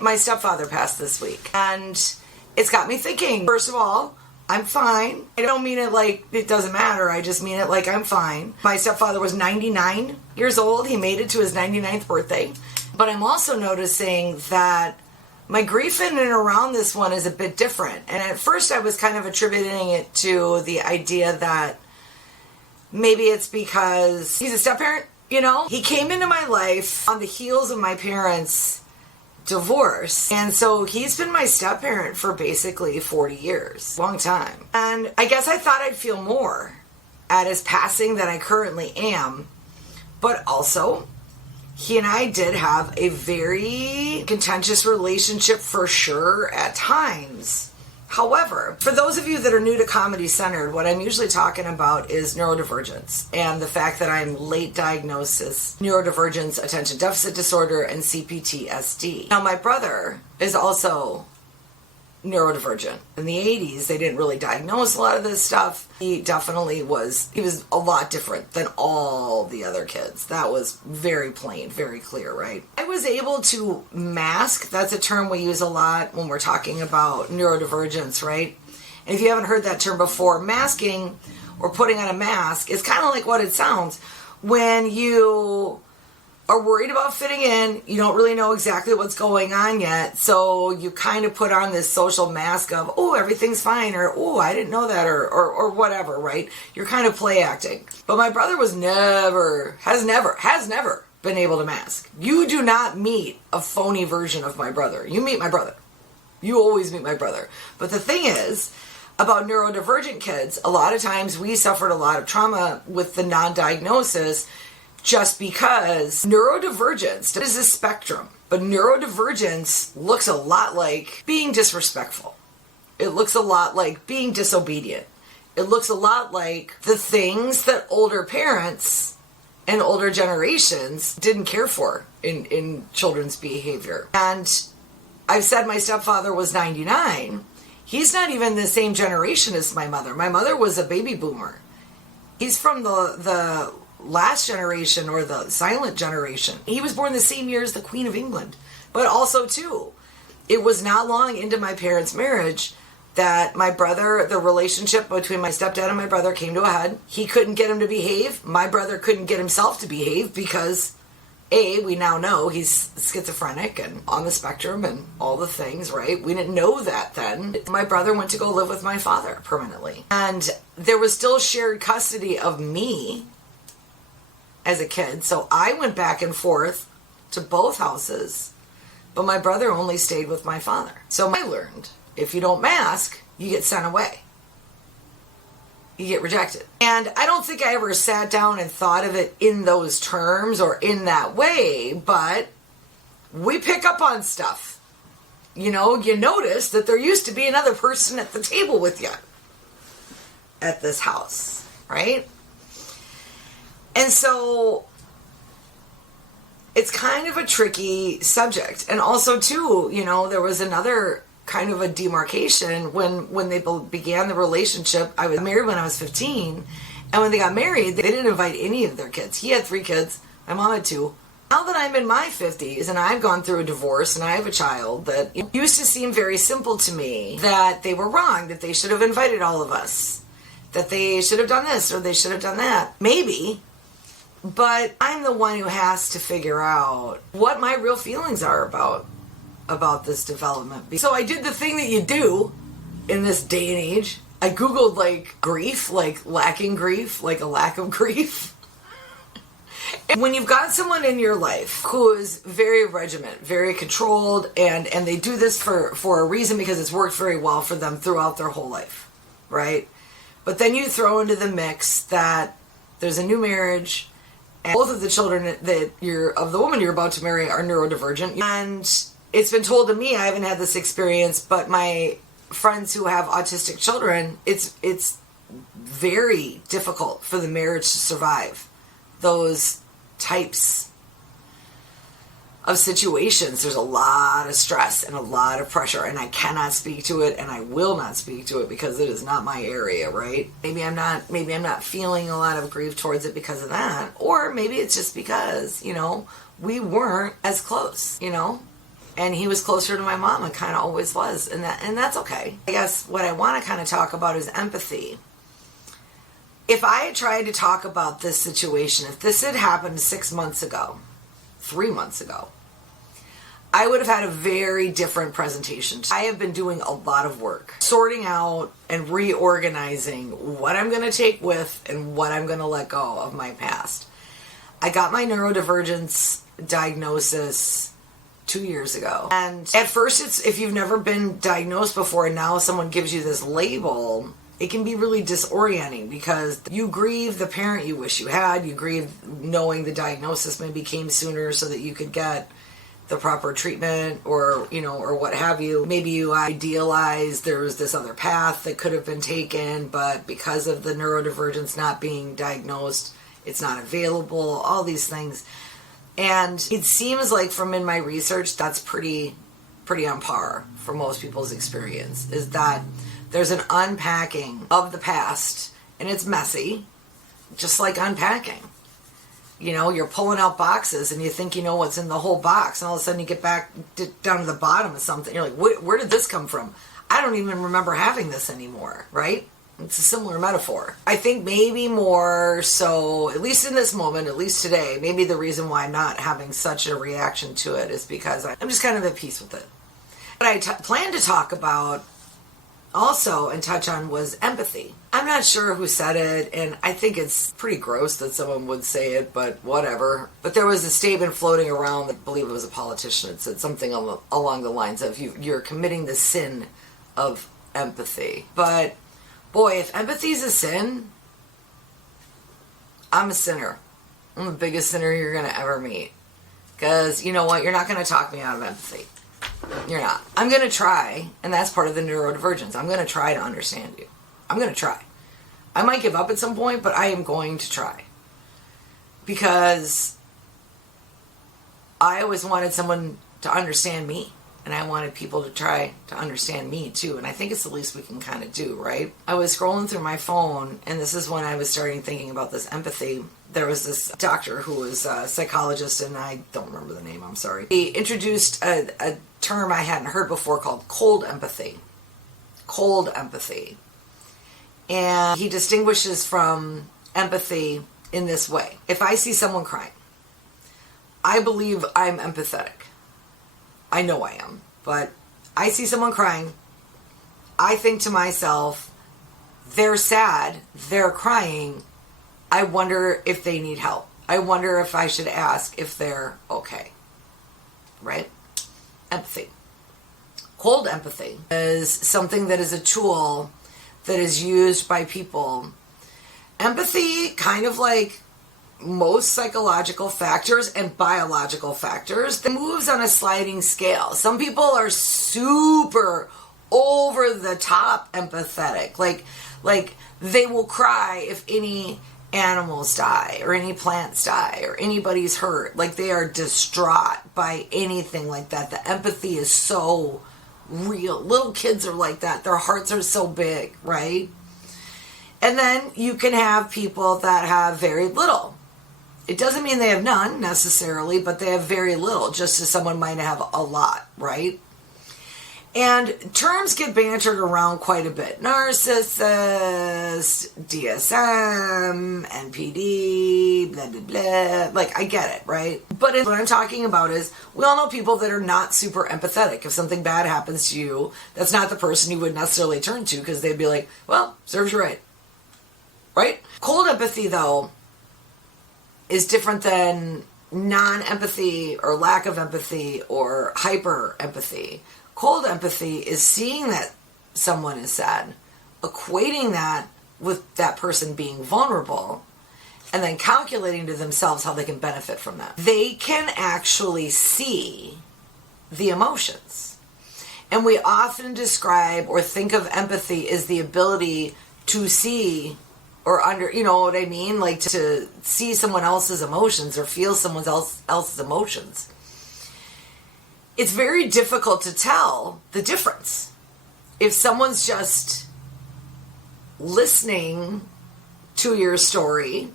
my stepfather passed this week, and it's got me thinking. First of all, I'm fine. I don't mean it like it doesn't matter. I just mean it like I'm fine. My stepfather was 99 years old. He made it to his 99th birthday. But I'm also noticing that my grief in and around this one is a bit different. And at first I was kind of attributing it to the idea that maybe it's because he's a step-parent, you know? He came into my life on the heels of my parents' divorce. And so he's been my step-parent for basically 40 years. Long time. And I guess I thought I'd feel more at his passing than I currently am. But also, he and I did have a very contentious relationship for sure at times. However, for those of you that are new to Comedy Centered, what I'm usually talking about is neurodivergence and the fact that I'm late diagnosis, neurodivergence, attention deficit disorder, and CPTSD. Now, my brother is also neurodivergent. In the 80s, they didn't really diagnose a lot of this stuff. He was a lot different than all the other kids. That was very plain, very clear, right? I was able to mask, that's a term we use a lot when we're talking about neurodivergence, right? And if you haven't heard that term before, masking or putting on a mask is kind of like what it sounds. When you are worried about fitting in, you don't really know exactly what's going on yet, so you kind of put on this social mask of, oh, everything's fine, or oh, I didn't know that, or whatever, right? You're kind of play acting. But my brother has never been able to mask. You do not meet a phony version of my brother. You meet my brother. You always meet my brother. But the thing is, about neurodivergent kids, a lot of times we suffered a lot of trauma with the non-diagnosis, just because neurodivergence is a spectrum, but neurodivergence looks a lot like being disrespectful. It looks a lot like being disobedient. It looks a lot like the things that older parents and older generations didn't care for in children's behavior. And I've said my stepfather was 99. He's not even the same generation as my mother. My mother was a baby boomer. He's from the last generation, or the silent generation. He was born the same year as the Queen of England. But also, too, it was not long into my parents' marriage that my brother, the relationship between my stepdad and my brother came to a head. He couldn't get him to behave. My brother couldn't get himself to behave because, A, we now know he's schizophrenic and on the spectrum and all the things, right? We didn't know that then. My brother went to go live with my father permanently. And there was still shared custody of me as a kid, so I went back and forth to both houses, but my brother only stayed with my father. So I learned, if you don't mask, you get sent away. You get rejected. And I don't think I ever sat down and thought of it in those terms or in that way, but we pick up on stuff. You know, you notice that there used to be another person at the table with you at this house, right? And so it's kind of a tricky subject. And also, too, you know, there was another kind of a demarcation when they began the relationship. I was married when I was 15. And when they got married, they didn't invite any of their kids. He had 3 kids. My mom had 2. Now that I'm in my 50s and I've gone through a divorce and I have a child, that it used to seem very simple to me that they were wrong, that they should have invited all of us, that they should have done this or they should have done that. Maybe. But I'm the one who has to figure out what my real feelings are about this development. So I did the thing that you do in this day and age. I Googled, like, grief, like lacking grief, like a lack of grief. And when you've got someone in your life who is very regiment, very controlled, and they do this for a reason because it's worked very well for them throughout their whole life, right? But then you throw into the mix that there's a new marriage, and both of the children of the woman you're about to marry are neurodivergent. And it's been told to me, I haven't had this experience, but my friends who have autistic children, it's very difficult for the marriage to survive those types of situations. There's a lot of stress and a lot of pressure, and I cannot speak to it, and I will not speak to it because it is not my area, right? Maybe I'm not feeling a lot of grief towards it because of that, or maybe it's just because, you know, we weren't as close, you know? And he was closer to my mom and kind of always was. And that's okay. I guess what I want to kind of talk about is empathy. If I had tried to talk about this situation, if this had happened 6 months ago, 3 months ago, I would have had a very different presentation. I have been doing a lot of work, sorting out and reorganizing what I'm going to take with and what I'm going to let go of my past. I got my neurodivergence diagnosis 2 years ago. And at first, it's if you've never been diagnosed before and now someone gives you this label, it can be really disorienting because you grieve the parent you wish you had. You grieve knowing the diagnosis maybe came sooner so that you could get the proper treatment or what have you. Maybe you idealize there was this other path that could have been taken, but because of the neurodivergence not being diagnosed, it's not available, all these things. And it seems like from in my research, that's pretty on par for most people's experience, is that there's an unpacking of the past, and it's messy, just like unpacking. You're pulling out boxes, and you think you know what's in the whole box, and all of a sudden you get back down to the bottom of something. You're like, where did this come from? I don't even remember having this anymore, right? It's a similar metaphor. I think maybe more so, at least in this moment, at least today, maybe the reason why I'm not having such a reaction to it is because I'm just kind of at peace with it. What I planned to talk about also and touch on was empathy. I'm not sure who said it, and I think it's pretty gross that someone would say it, but whatever. But there was a statement floating around, I believe it was a politician, that said something along the lines of, you're committing the sin of empathy. But boy, if empathy is a sin, I'm a sinner. I'm the biggest sinner you're going to ever meet. Because you know what? You're not going to talk me out of empathy. You're not. I'm going to try, and that's part of the neurodivergence. I'm going to try to understand you. I'm going to try. I might give up at some point, but I am going to try. Because I always wanted someone to understand me. And I wanted people to try to understand me too. And I think it's the least we can kind of do, right? I was scrolling through my phone, and this is when I was starting thinking about this empathy. There was this doctor who was a psychologist, and I don't remember the name, I'm sorry. He introduced a term I hadn't heard before called cold empathy. Cold empathy. And he distinguishes from empathy in this way. If I see someone crying, I believe I'm empathetic. I know I am, but I see someone crying. I think to myself, they're sad, they're crying. I wonder if they need help. I wonder if I should ask if they're okay. Right? Empathy. Cold empathy is something that is a tool that is used by people. Empathy, kind of like most psychological factors and biological factors, that moves on a sliding scale. Some people are super over the top empathetic. Like they will cry if any animals die or any plants die or anybody's hurt. Like they are distraught by anything like that. The empathy is so real. Little kids are like that. Their hearts are so big, right? And then you can have people that have very little. It doesn't mean they have none necessarily, but they have very little, just as someone might have a lot, right? And terms get bantered around quite a bit. Narcissist, DSM, NPD, blah, blah, blah. Like, I get it, right? But what I'm talking about is, we all know people that are not super empathetic. If something bad happens to you, that's not the person you would necessarily turn to, because they'd be like, well, serves you right. Right? Cold empathy, though, is different than non-empathy or lack of empathy or hyper-empathy. Cold empathy is seeing that someone is sad, equating that with that person being vulnerable, and then calculating to themselves how they can benefit from that. They can actually see the emotions. And we often describe or think of empathy as the ability to see or you know what I mean? Like to see someone else's emotions or feel someone else's emotions. It's very difficult to tell the difference. If someone's just listening to your story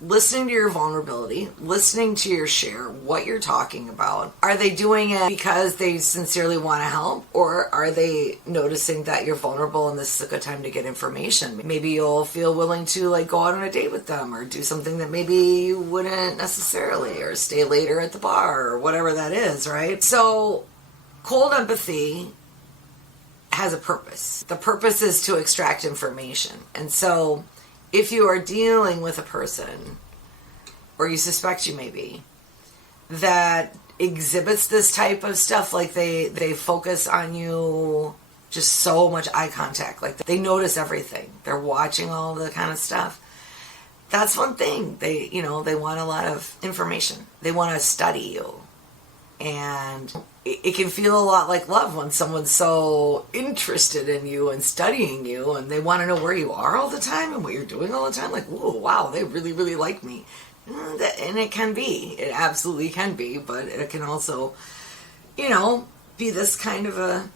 listening to your vulnerability, listening to your share, what you're talking about. Are they doing it because they sincerely want to help, or are they noticing that you're vulnerable and this is a good time to get information? Maybe you'll feel willing to like go out on a date with them or do something that maybe you wouldn't necessarily, or stay later at the bar or whatever that is, right? So cold empathy has a purpose. The purpose is to extract information. And so if you are dealing with a person, or you suspect you may be, that exhibits this type of stuff, like they focus on you, just so much eye contact, like they notice everything, they're watching all the kind of stuff, that's one thing. They want a lot of information. They want to study you. And it can feel a lot like love when someone's so interested in you and studying you, and they want to know where you are all the time and what you're doing all the time. Like, whoa, wow, they really, really like me. And it can be. It absolutely can be. But it can also, be this kind of a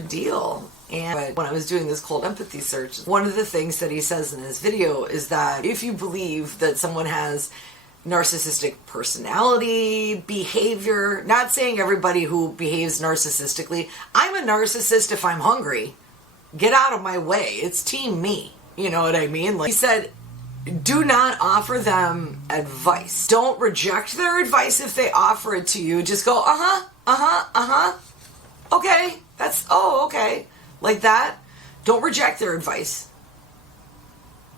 deal. And when I was doing this cold empathy search, one of the things that he says in his video is that if you believe that someone has narcissistic personality, behavior, not saying everybody who behaves narcissistically, I'm a narcissist if I'm hungry. Get out of my way. It's team me. You know what I mean? Like he said, do not offer them advice. Don't reject their advice if they offer it to you. Just go, okay, okay. Like that. Don't reject their advice.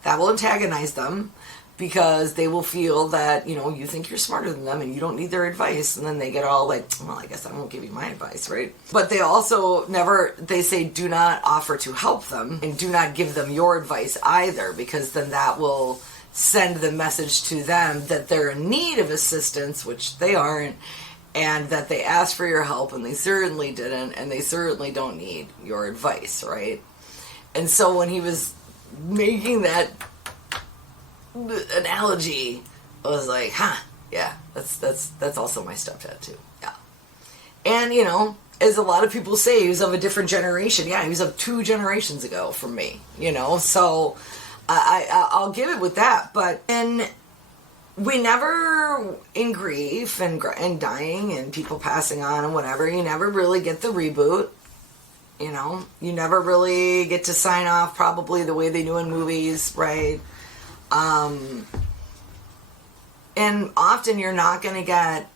That will antagonize them, because they will feel that, you think you're smarter than them and you don't need their advice. And then they get all like, well, I guess I won't give you my advice, right? But they also they say do not offer to help them, and do not give them your advice either, because then that will send the message to them that they're in need of assistance, which they aren't, and that they asked for your help and they certainly didn't, and they certainly don't need your advice, right? And so when he was making that analogy, I was like, yeah, that's also my stepdad too. Yeah. And as a lot of people say, he was of a different generation. Yeah, he was of 2 generations ago from me, so I'll give it with that. But then we never, in grief and dying and people passing on and whatever, you never really get the reboot. You never really get to sign off probably the way they do in movies, right? And often you're not going to get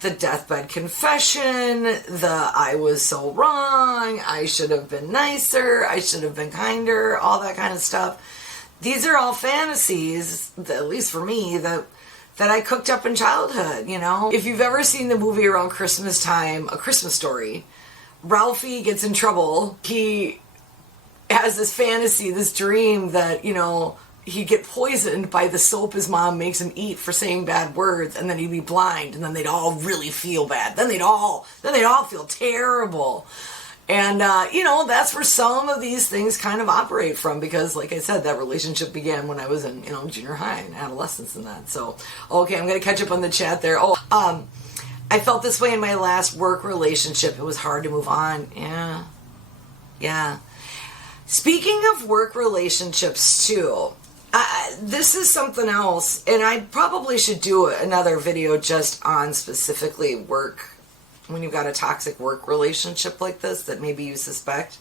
the deathbed confession, I was so wrong, I should have been nicer, I should have been kinder, all that kind of stuff. These are all fantasies, at least for me, that I cooked up in childhood, If you've ever seen the movie around Christmas time, A Christmas Story, Ralphie gets in trouble. He has this fantasy, this dream that, he'd get poisoned by the soap his mom makes him eat for saying bad words, and then he'd be blind, and then they'd all really feel bad. Then they'd all feel terrible. And, that's where some of these things kind of operate from, because, like I said, that relationship began when I was in, junior high and adolescence and that. So, okay, I'm going to catch up on the chat there. I felt this way in my last work relationship. It was hard to move on. Yeah. Speaking of work relationships, too, this is something else, and I probably should do another video just on specifically work, when you've got a toxic work relationship like this that maybe you suspect.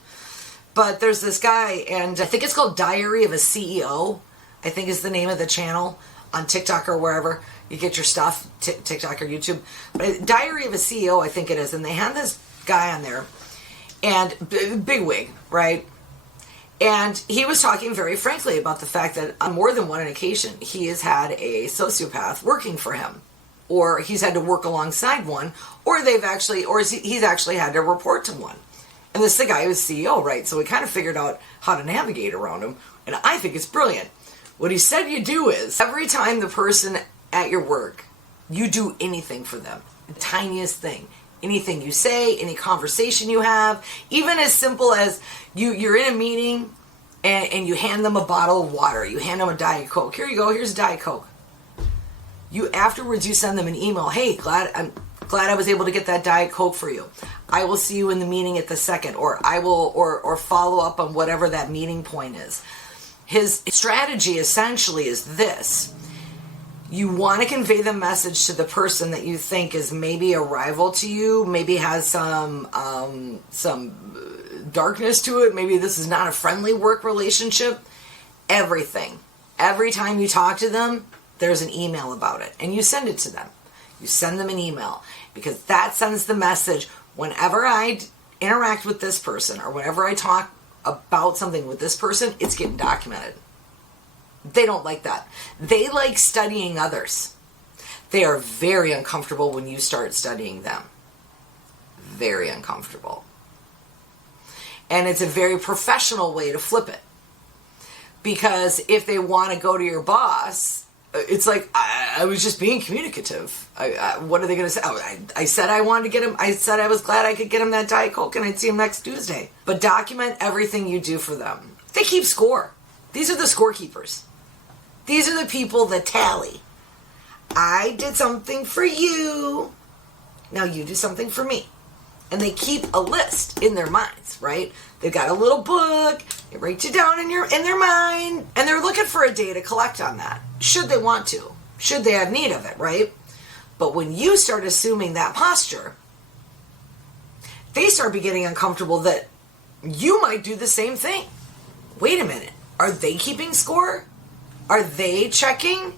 But there's this guy, and I think it's called Diary of a CEO, I think is the name of the channel, on TikTok or wherever you get your stuff, TikTok or YouTube. But Diary of a CEO, I think it is, and they had this guy on there, and big wig, right? And he was talking very frankly about the fact that on more than one occasion, he has had a sociopath working for him, or he's had to work alongside one, or he's actually had to report to one. And this is the guy who's CEO, right? So we kind of figured out how to navigate around him, and I think it's brilliant. What he said you do is, every time the person at your work, you do anything for them, the tiniest thing. Anything you say, any conversation you have, even as simple as you're in a meeting and you hand them a bottle of water, you hand them a Diet Coke. Here you go, here's a Diet Coke. Afterwards you send them an email, hey, I'm glad I was able to get that Diet Coke for you. I will see you in the meeting at the second, or I will or follow up on whatever that meeting point is. His strategy essentially is this. You want to convey the message to the person that you think is maybe a rival to you, maybe has some darkness to it, maybe this is not a friendly work relationship. Everything. Every time you talk to them, there's an email about it. And you send it to them. You send them an email. Because that sends the message, whenever I interact with this person, or whenever I talk about something with this person, it's getting documented. They don't like that. They like studying others. They are very uncomfortable when you start studying them. Very uncomfortable. And it's a very professional way to flip it. Because if they want to go to your boss, it's like, I was just being communicative. What are they going to say? I said I wanted to get him. I said I was glad I could get him that Diet Coke and I'd see him next Tuesday. But document everything you do for them. They keep score. These are the scorekeepers. These are the people that tally. I did something for you. Now you do something for me. And they keep a list in their minds, right? They've got a little book. They write you down in their mind. And they're looking for a day to collect on that. Should they want to. Should they have need of it, right? But when you start assuming that posture, they start getting uncomfortable that you might do the same thing. Wait a minute. Are they keeping score? Are they checking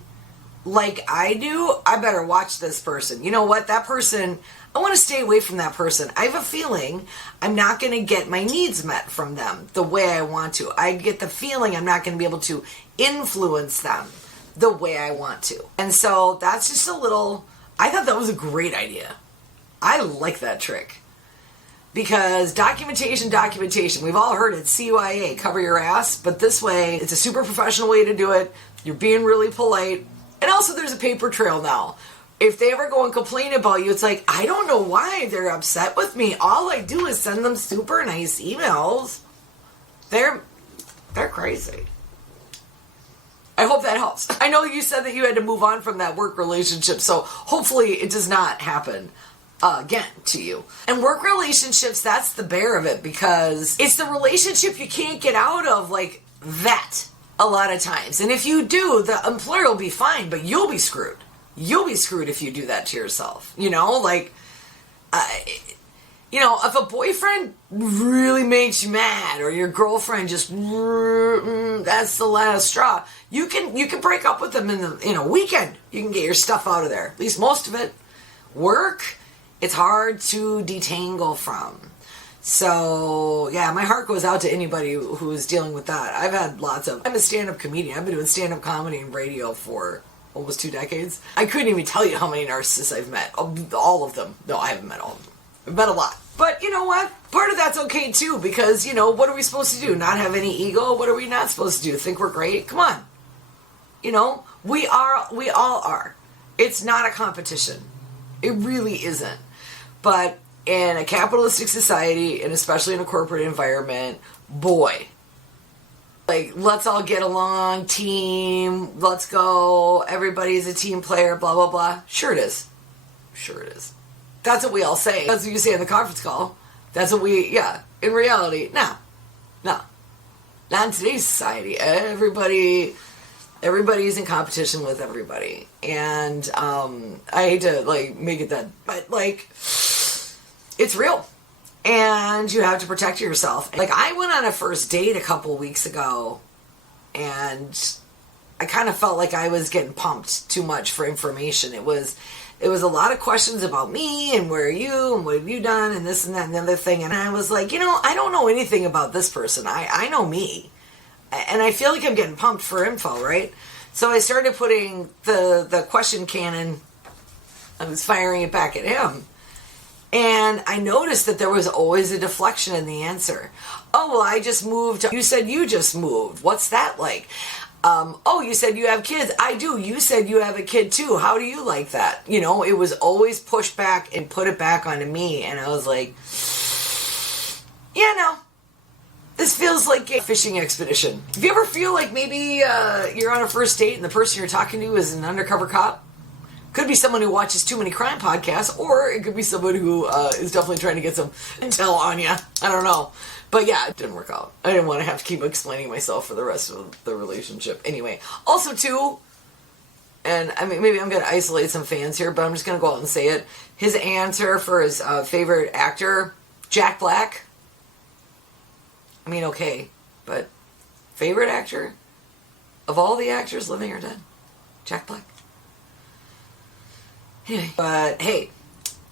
like I do? I better watch this person. You know what? That person, I want to stay away from that person. I have a feeling I'm not going to get my needs met from them the way I want to. I get the feeling I'm not going to be able to influence them the way I want to. And so that's just a little, I thought that was a great idea. I like that trick. Because documentation. We've all heard it, CYA, cover your ass. But this way, it's a super professional way to do it. You're being really polite. And also there's a paper trail now. If they ever go and complain about you, it's like, I don't know why they're upset with me. All I do is send them super nice emails. They're crazy. I hope that helps. I know you said that you had to move on from that work relationship, so hopefully it does not happen again to you. And work relationships, that's the bear of it, because it's the relationship you can't get out of like that a lot of times. And if you do, the employer will be fine, but you'll be screwed. You'll be screwed if you do that to yourself. You know, like, if a boyfriend really makes you mad, or your girlfriend just, that's the last straw, you can break up with them in a weekend. You can get your stuff out of there. At least most of it. Work, it's hard to detangle from. So, yeah, my heart goes out to anybody who is dealing with that. I'm a stand-up comedian. I've been doing stand-up comedy and radio for almost 2 decades. I couldn't even tell you how many narcissists I've met. All of them. No, I haven't met all of them. I've met a lot. But you know what? Part of that's okay too, because, what are we supposed to do? Not have any ego? What are we not supposed to do? Think we're great? Come on. We all are. It's not a competition. It really isn't. But in a capitalistic society, and especially in a corporate environment, boy, like, let's all get along, team, let's go, everybody's a team player, blah, blah, blah. Sure it is. That's what we all say. That's what you say in the conference call. That's what in reality, no. Not in today's society. Everybody's in competition with everybody. And I hate to, make it that, but, it's real. And you have to protect yourself. I went on a first date a couple weeks ago, and I kind of felt like I was getting pumped too much for information. It was a lot of questions about me, and where are you, and what have you done, and this and that and the other thing. And I was like, I don't know anything about this person. I know me. And I feel like I'm getting pumped for info, right? So I started putting the question cannon, I was firing it back at him. And I noticed that there was always a deflection in the answer. Oh, well, I just moved. You said you just moved. What's that like? Oh, you said you have kids. I do. You said you have a kid too. How do you like that? It was always pushed back and put it back onto me. And I was like, this feels like a fishing expedition. If you ever feel like maybe you're on a first date and the person you're talking to is an undercover cop, Could be someone who watches too many crime podcasts, or it could be someone who is definitely trying to get some intel on you. I don't know. But yeah, it didn't work out. I didn't want to have to keep explaining myself for the rest of the relationship. Anyway, also too, and I mean, maybe I'm going to isolate some fans here, but I'm just going to go out and say it. His answer for his favorite actor, Jack Black. I mean, okay, but favorite actor of all the actors, living or dead, Jack Black. Anyway, but hey,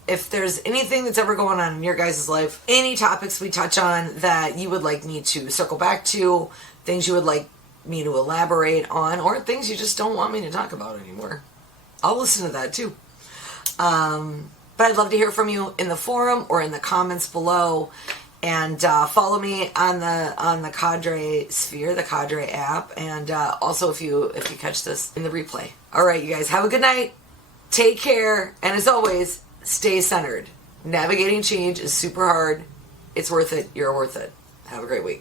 if there's anything that's ever going on in your guys' life, any topics we touch on that you would like me to circle back to, things you would like me to elaborate on, or things you just don't want me to talk about anymore, I'll listen to that too. But I'd love to hear from you in the forum or in the comments below. And follow me on the Cadre Sphere, the Cadre app, and also if you catch this in the replay. All right, you guys, have a good night. Take care, and as always, stay centered. Navigating change is super hard. It's worth it. You're worth it. Have a great week.